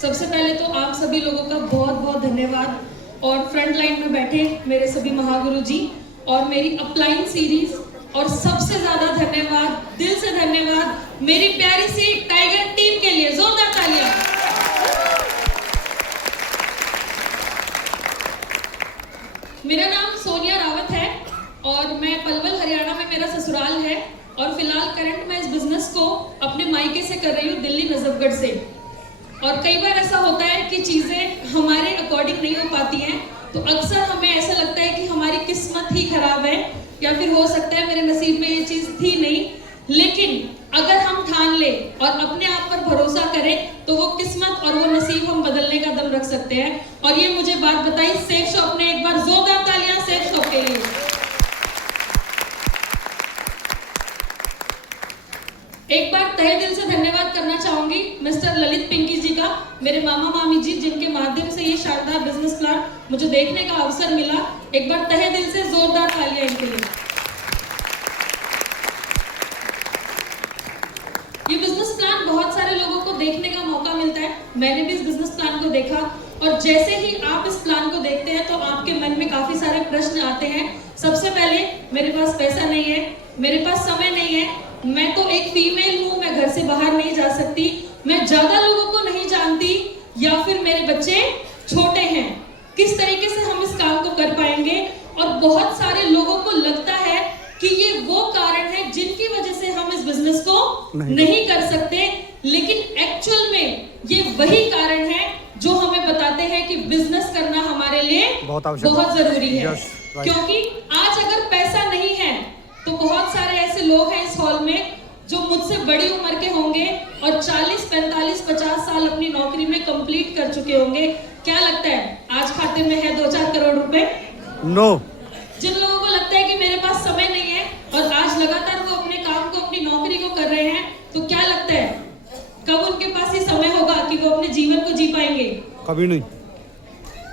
सबसे पहले तो आप सभी लोगों का बहुत बहुत धन्यवाद और फ्रंट लाइन में बैठे मेरे सभी महागुरु जी और मेरी अपलाइन सीरीज और सबसे ज्यादा धन्यवाद, दिल से धन्यवाद मेरी प्यारी सी टाइगर टीम के लिए। जोरदार तालियां। मेरा नाम सोनिया रावत है और मैं पलवल हरियाणा में मेरा ससुराल है और फिलहाल करंट मैं इस बिजनेस को अपने मायके से कर रही हूँ, दिल्ली नजफगढ़ से। और कई बार ऐसा होता है कि चीजें हमारे अकॉर्डिंग नहीं हो पाती हैं, तो अक्सर हमें ऐसा लगता है कि हमारी किस्मत ही खराब है या फिर हो सकता है मेरे नसीब में ये चीज थी नहीं। लेकिन अगर हम ठान ले और अपने आप पर भरोसा करें तो वो किस्मत और वो नसीब हम बदलने का दम रख सकते हैं। और ये मुझे बात बताई सेफ शॉप ने। एक बार जोरदार तालियां सेफ शॉप के लिए। एक बार तहे दिल से धन्यवाद करना चाहूंगी मिस्टर ललित पिंकी जी का, मेरे मामा मामी जी, जिनके माध्यम से ये शानदार बिजनेस प्लान मुझे देखने का अवसर मिला। एक बार तहे दिल से जोरदार तालियां इनके लिए। ये बिजनेस प्लान बहुत सारे लोगों को देखने का मौका मिलता है, मैंने भी इस बिजनेस प्लान को देखा और जैसे ही आप इस प्लान को देखते हैं तो आपके मन में काफी सारे प्रश्न आते हैं। सबसे पहले, मेरे पास पैसा नहीं है, मेरे पास समय नहीं है, मैं तो एक फीमेल हूँ, मैं घर से बाहर नहीं जा सकती, मैं ज्यादा लोगों को नहीं जानती, या फिर मेरे बच्चे छोटे हैं, किस तरीके से हम इस काम को कर पाएंगे। और बहुत सारे लोगों को लगता है कि ये वो कारण है जिनकी वजह से हम इस बिजनेस को नहीं कर सकते, लेकिन एक्चुअल में ये वही कारण है जो हमें बताते हैं कि बिजनेस करना हमारे लिए बहुत जरूरी है। क्योंकि आज अगर पैसा नहीं है तो बहुत सारे ऐसे लोग हैं इस हॉल में जो मुझसे बड़ी उम्र के होंगे और 40, 45, 50 साल अपनी नौकरी में कंप्लीट कर चुके होंगे। क्या लगता है आज खाते में है 2-4 करोड़ रुपए? नो। जिन लोगों को लगता है कि मेरे पास समय नहीं है और आज लगातार वो अपने काम को, अपनी नौकरी को कर रहे हैं, तो क्या लगता है कब उनके पास ये समय होगा कि वो अपने जीवन को जी पाएंगे? कभी नहीं।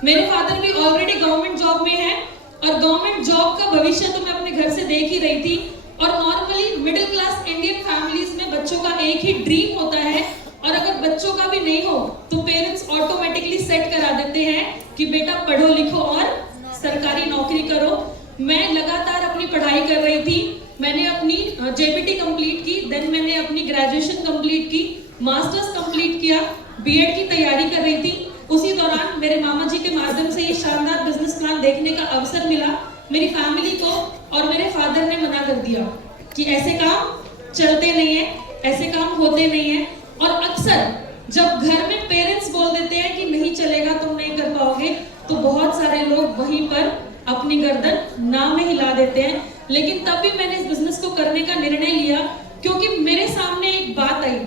मेरे फादर भी ऑलरेडी गवर्नमेंट जॉब में है और गवर्नमेंट जॉब का भविष्य तो मैं अपने घर से देख ही रही थी। और normally middle class Indian families में बच्चों का एक ही ड्रीम होता है, और अगर बच्चों का भी नहीं हो तो पेरेंट्स ऑटोमेटिकली सेट करा देते हैं कि बेटा पढ़ो लिखो और सरकारी नौकरी करो। मैं लगातार अपनी पढ़ाई कर रही थी, मैंने अपनी जेबीटी कंप्लीट की, देन मैंने अपनी ग्रेजुएशन कंप्लीट की, मास्टर्स कंप्लीट किया, बीएड की तैयारी कर रही थी। उसी दौरान मेरे मामा जी के माध्यम से ये शानदार बिजनेस प्लान देखने का अवसर मिला। मेरी फैमिली को और मेरे फादर ने मना कर दिया कि ऐसे काम चलते नहीं है, ऐसे काम होते नहीं है। और अक्सर जब घर में पेरेंट्स बोल देते हैं कि नहीं चलेगा, तुम नहीं कर पाओगे, तो बहुत सारे लोग वहीं पर अपनी गर्दन ना में हिला देते हैं। लेकिन तब भी मैंने इस बिजनेस को करने का निर्णय लिया क्योंकि मेरे सामने एक बात आई।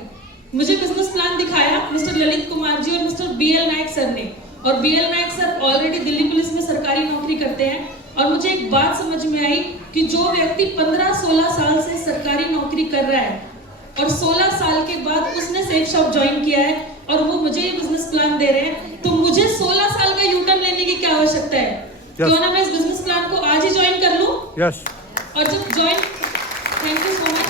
मुझे बिजनेस प्लान दिखाया मिस्टर ललित कुमार जी और मिस्टर बीएल नायक सर ने, और बीएल नायक सर ऑलरेडी दिल्ली पुलिस में सरकारी नौकरी करते हैं। और मुझे एक बात समझ में आई कि जो व्यक्ति 15-16 साल से सरकारी नौकरी कर रहा है और 16 साल के बाद उसने सेफ शॉप ज्वाइन किया है और वो मुझे ये बिजनेस प्लान दे रहे हैं, तो मुझे 16 साल का यू टर्न लेने की क्या आवश्यकता है? क्यों ना मैं इस बिजनेस प्लान को आज ही ज्वाइन कर लूं? और जब join, thank you so much,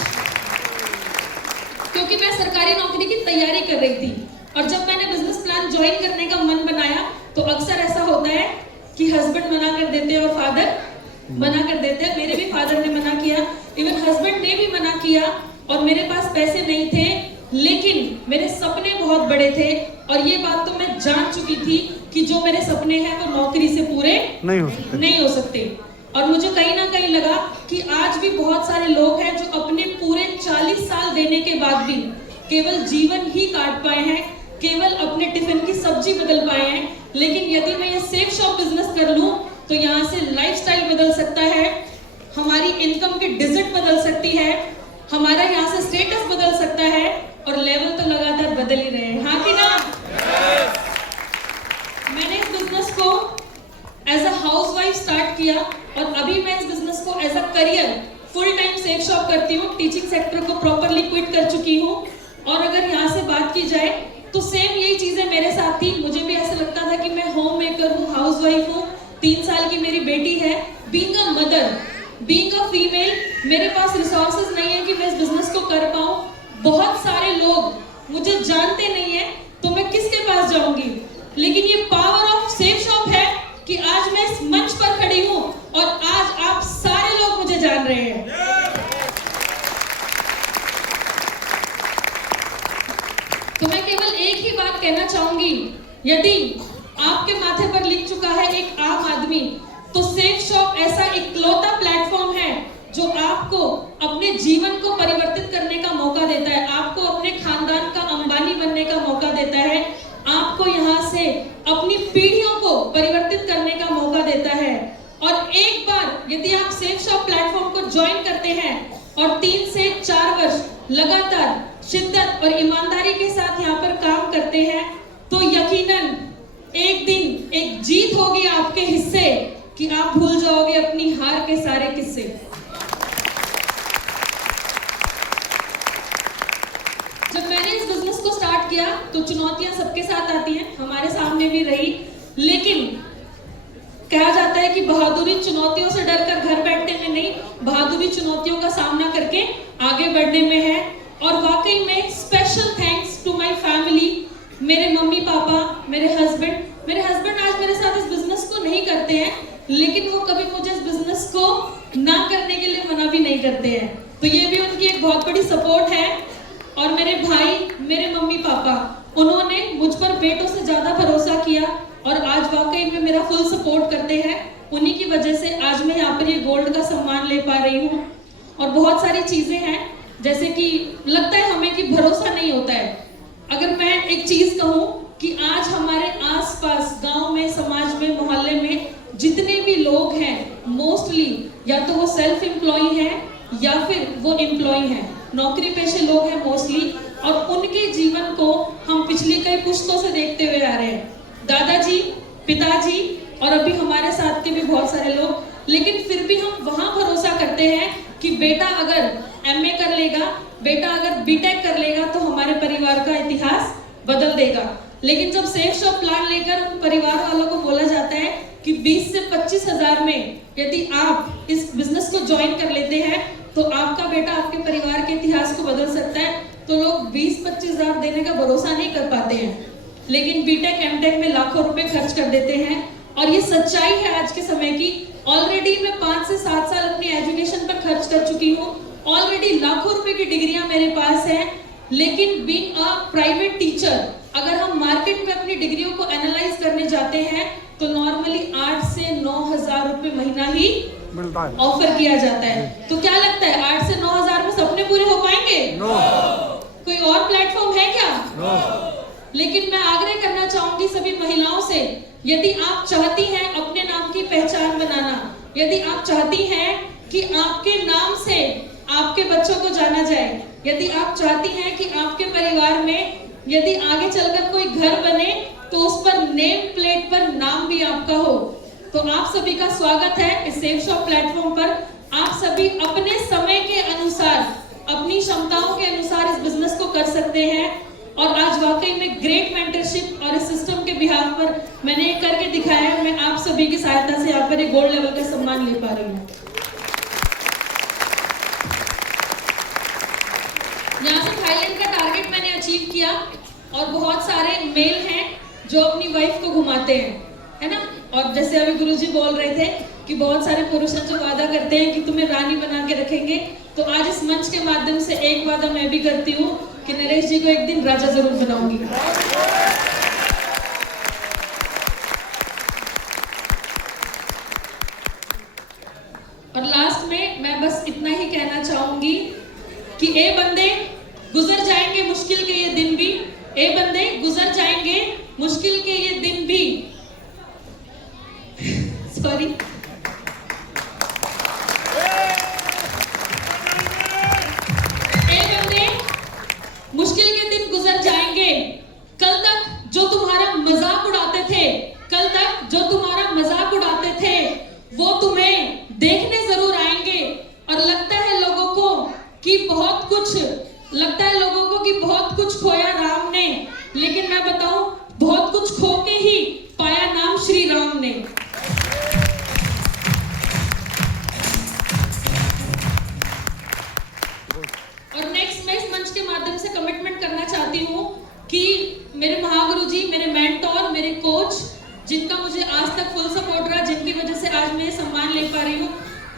क्योंकि मैं सरकारी नौकरी की तैयारी कर रही थी और जब मैंने बिजनेस प्लान ज्वाइन करने का मन बनाया तो अक्सर ऐसा होता है कि हस्बैंड मना कर देते हैं और फादर मना कर देते हैं। मेरे भी फादर ने मना किया, इवन हस्बैंड ने भी मना किया और मेरे पास पैसे नहीं थे, लेकिन मेरे सपने बहुत बड़े थे और ये बात तो मैं जान चुकी थी कि जो मेरे सपने हैं वो नौकरी से पूरे नहीं हो सकते। और मुझे कहीं ना कहीं लगा कि आज भी बहुत सारे लोग हैं जो अपने पूरे 40 साल देने के बाद भी केवल जीवन ही काट पाए हैं, केवल अपने टिफिन की सब्जी बदल पाए हैं। लेकिन यदि मैं ये सेफ शॉप बिजनेस कर लूं तो यहाँ से लाइफस्टाइल बदल सकता है, हमारी इनकम की डिजिट बदल सकती है, हमारा यहाँ से स्टेटस बदल सकता है और लेवल तो लगातार बदल ही रहे हैं। हाँ कि ना? मैंने इस बिजनेस को एज अ हाउसवाइफ स्टार्ट किया और अभी मैं इस बिजनेस को as a career full time safe shop करती हूँ। टीचिंग सेक्टर को प्रॉपरली क्विट कर चुकी हूँ और अगर यहाँ से बात की जाए तो सेम यही चीजें मेरे साथ थी। मुझे भी ऐसा लगता था कि मैं होम मेकर हूँ, हाउसवाइफ हूँ, 3 साल की मेरी बेटी है। Being a mother, being a female, मेरे पास रिसोर्सेज नहीं है कि मैं इस बिजनेस को कर पाऊँ। बहुत सारे लोग मुझे जानते नहीं है तो मैं किसके पास जाऊँ? लेकिन ये पावर ऑफ सेफ शॉप है कि आज मैं इस मंच पर खड़ी हूं और आज आप सारे लोग मुझे जान रहे हैं। तो मैं केवल एक ही बात कहना चाहूंगी, यदि आपके माथे पर लिख चुका है एक आम आदमी, तो सेफ शॉप ऐसा इकलौता प्लेटफॉर्म है जो आपको अपने जीवन को परिवर्तित करने का मौका देता है, आपको अपने खानदान का अंबानी बनने का मौका देता है, आपको यहाँ से अपनी पीढ़ियों को परिवर्तित करने का मौका देता है। और एक बार यदि आप सेफ शॉप प्लेटफॉर्म को ज्वाइन करते हैं और 3 से 4 वर्ष लगातार शिद्दत और ईमानदारी के साथ यहाँ पर काम करते हैं, तो यकीनन एक दिन एक जीत होगी आपके हिस्से कि आप भूल जाओगे अपनी हार के सारे किस्से। जब मैंने इस बिजनेस को स्टार्ट किया तो चुनौतियां सबके साथ आती हैं, हमारे सामने भी रही, लेकिन कहा जाता है कि बहादुरी चुनौतियों से डरकर घर बैठने में नहीं, बहादुरी चुनौतियों का सामना करके आगे बढ़ने में है। और वाकई में special thanks to my family, मेरे मम्मी पापा, मेरे हस्बैंड आज मेरे साथ इस बिजनेस को नहीं करते हैं, लेकिन वो कभी मुझे इस बिजनेस को ना करने के लिए मना भी नहीं करते हैं, तो ये भी उनकी एक बहुत बड़ी सपोर्ट है। और मेरे भाई, मेरे मम्मी पापा, उन्होंने मुझ पर बेटों से ज्यादा भरोसा किया और आज वाकई में मेरा फुल सपोर्ट करते हैं। उन्हीं की वजह से आज मैं यहाँ पर ये गोल्ड का सम्मान ले पा रही हूँ। और बहुत सारी चीजें हैं, जैसे कि लगता है हमें कि भरोसा नहीं होता है। अगर मैं एक चीज कहूँ कि आज हमारे आसपास गांव में, समाज में, मोहल्ले में जितने भी लोग हैं, मोस्टली या तो वो सेल्फ एम्प्लॉय हैं या फिर वो एम्प्लॉय हैं, नौकरी पेशे लोग हैं मोस्टली, और उनके जीवन को हम पिछली कई पुश्तों से देखते हुए आ रहे हैं, दादाजी, पिताजी और अभी हमारे साथ के भी बहुत सारे लोग। लेकिन फिर भी हम वहां भरोसा करते हैं कि बेटा अगर एमए कर लेगा, बेटा अगर बीटेक कर लेगा तो हमारे परिवार का इतिहास बदल देगा। लेकिन जब सेफ शॉप प्लान लेकर उन परिवार वालों को बोला जाता है कि 20 से 25 हजार में यदि आप इस बिजनेस को ज्वाइन कर लेते हैं तो आपका बेटा आपके परिवार के इतिहास को बदल सकता है, तो लोग 20-25 हजार देने का भरोसा नहीं कर पाते हैं, लेकिन बीटेक एमटेक में लाखों रुपए खर्च कर देते हैं। और ये सच्चाई है आज के समय की। ऑलरेडी मैं 5 से 7 साल अपनी एजुकेशन पर खर्च कर चुकी हूँ, ऑलरेडी लाखों रुपए की डिग्रियां मेरे पास है, लेकिन बीइंग अ प्राइवेट टीचर अगर हम मार्केट में अपनी डिग्रियों को एनालाइज करने जाते हैं तो नॉर्मली 8 से 9 हजार रुपए महीना ही ऑफर किया जाता है। तो क्या लगता है 8 से 9 हजार में सपने पूरे हो पाएंगे? कोई और प्लेटफॉर्म है क्या? लेकिन मैं आग्रह करना चाहूंगी सभी महिलाओं से, यदि आप चाहती हैं अपने नाम की पहचान बनाना, यदि आप चाहती हैं कि आपके नाम से आपके बच्चों को जाना जाए, यदि आप चाहती हैं कि आपके परिवार में यदि आगे चलकर कोई घर बने तो उस पर नेम प्लेट पर नाम भी आपका हो, तो आप सभी का स्वागत है इस सेफ शॉप प्लेटफॉर्म पर। आप सभी अपने समय के अनुसार, अपनी क्षमताओं के अनुसार इस बिजनेस को कर सकते हैं। और आज वाकई में ग्रेट मेंटरशिप और इस सिस्टम के बिहाफ पर मैंने ये करके दिखाया है। मैं आप सभी की सहायता से यहाँ पर एक गोल्ड लेवल का सम्मान ले पा रही हूँ। यहाँ से थाईलैंड का टारगेट मैंने अचीव किया और बहुत सारे मेल हैं जो अपनी वाइफ को घुमाते हैं, है ना। और जैसे अभी गुरुजी बोल रहे थे कि बहुत सारे पुरुष जो वादा करते हैं कि तुम्हें रानी बना के रखेंगे, तो आज इस मंच के माध्यम से एक वादा मैं भी करती हूँ कि नरेश जी को एक दिन राजा जरूर बनाऊंगी। और लास्ट में मैं बस इतना ही कहना चाहूंगी कि ए बंदे गुजर जाएंगे मुश्किल के ये दिन भी, ए बंदे गुजर जाएंगे मुश्किल के ये दिन भी। सॉरी, ए बंदे मुश्किल के दिन गुजर जाएंगे, कल तक जो तुम्हारा मजाक उड़ाते थे, कल तक जो तुम्हारा मजाक उड़ाते थे वो तुम्हें देखने जरूर आएंगे। और लगता है लोगों को कि बहुत कुछ खोया राम ने, लेकिन मैं बताऊं बहुत कुछ खो के ही पाया नाम श्री राम ने। और नेक्स्ट मैं इस मंच के माध्यम से कमिटमेंट करना चाहती हूँ कि मेरे महागुरु जी, मेरे मेंटोर, मेरे कोच, जिनका मुझे आज तक फुल सपोर्ट रहा, जिनकी वजह से आज मैं ये सम्मान ले पा रही हूँ,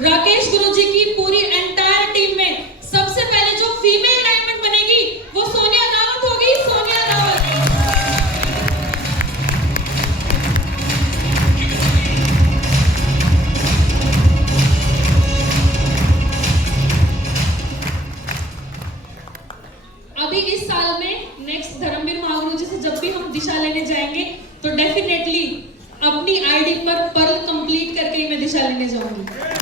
राकेश गुरुजी की पूरी एंटायर टीम में सबसे पहले जो फीमेल डायमंड बनेगी वो सोनिया रावत होगी, सोनिया रावत। अभी इस साल में नेक्स्ट धर्मवीर महागुरु जी से जब भी हम दिशा लेने जाएंगे तो डेफिनेटली अपनी आईडी पर पर्ल कंप्लीट करके ही मैं दिशा लेने जाऊंगी।